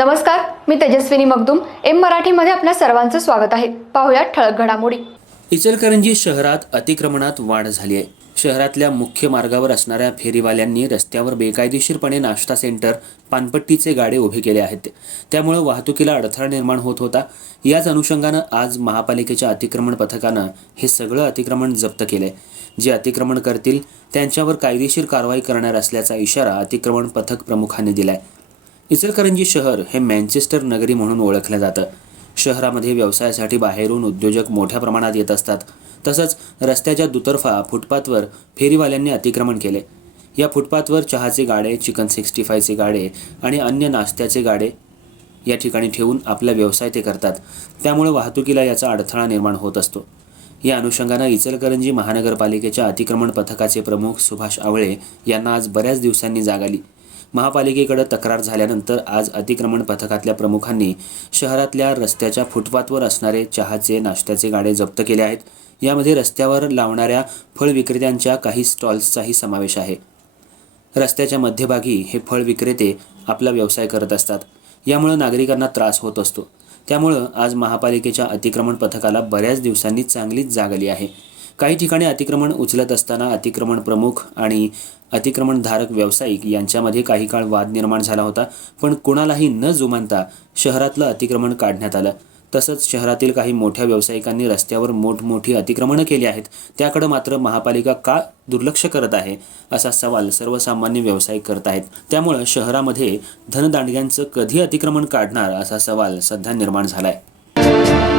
नमस्कार मी तेजस्विनी मगदुम. एम मराठीमध्ये आपल्या सर्वांचं स्वागत आहे. पाहुयात ठळक घडामोडी. इचलकरंजी शहरात अतिक्रमणात वाढ झाली आहे. शहरातल्या मुख्य मार्गावर असणाऱ्या फेरीवाल्यांनी रस्त्यावर बेकायदेशीरपणे नाश्ता सेंटर पानपट्टीचे गाडे उभे केले आहेत. त्यामुळे वाहतुकीला अडथळा निर्माण होत होता. याच अनुषंगानं आज महापालिकेच्या अतिक्रमण पथकानं हे सगळं अतिक्रमण जप्त केलंय. जे अतिक्रमण करतील त्यांच्यावर कायदेशीर कारवाई करणार असल्याचा इशारा अतिक्रमण पथक प्रमुखांनी दिलाय. इचलकरंजी शहर हे मँचेस्टर नगरी म्हणून ओळखलं जातं. शहरामध्ये व्यवसायासाठी बाहेरून उद्योजक मोठ्या प्रमाणात येत असतात. तसंच रस्त्याच्या दुतर्फा फुटपाथवर फेरीवाल्यांनी अतिक्रमण केले. या फुटपाथवर चहाचे गाडे चिकन सिक्स्टी फायचे गाडे आणि अन्य नाश्त्याचे गाडे या ठिकाणी ठेवून आपला व्यवसाय ते करतात. त्यामुळे वाहतुकीला याचा अडथळा निर्माण होत असतो. या अनुषंगानं इचलकरंजी महानगरपालिकेच्या अतिक्रमण पथकाचे प्रमुख सुभाष आवळे यांना आज बऱ्याच दिवसांनी जाग आली. महापालिकेकडे तक्रार झाल्यानंतर आज अतिक्रमण पथकातल्या प्रमुखांनी शहरातल्या रस्त्याच्या फुटपाथवर असणारे चहाचे नाश्त्याचे गाडे जप्त केले आहेत. यामध्ये रस्त्यावर लावणाऱ्या फळ विक्रेत्यांच्या काही स्टॉल्सचाही समावेश आहे. रस्त्याच्या मध्यभागी हे फळ विक्रेते आपला व्यवसाय करत असतात. यामुळं नागरिकांना त्रास होत असतो. त्यामुळं आज महापालिकेच्या अतिक्रमण पथकाला बऱ्याच दिवसांनी चांगलीच जाग आली आहे. काही ठिकाणी अतिक्रमण उचलत असताना अतिक्रमण प्रमुख आणि अतिक्रमणधारक व्यावसायिक यांच्यामध्ये काही काळ वाद निर्माण झाला होता पण कुणालाही न जुमानता शहरातलं अतिक्रमण काढण्यात आलं. तसंच शहरातील काही मोठ्या व्यावसायिकांनी रस्त्यावर मोठमोठी अतिक्रमणं केली आहेत. त्याकडे मात्र महापालिका का दुर्लक्ष करत आहे असा सवाल सर्वसामान्य व्यावसायिक करत आहेत. त्यामुळं शहरामध्ये धनदांडग्यांचं कधी अतिक्रमण काढणार असा सवाल सध्या निर्माण झाला आहे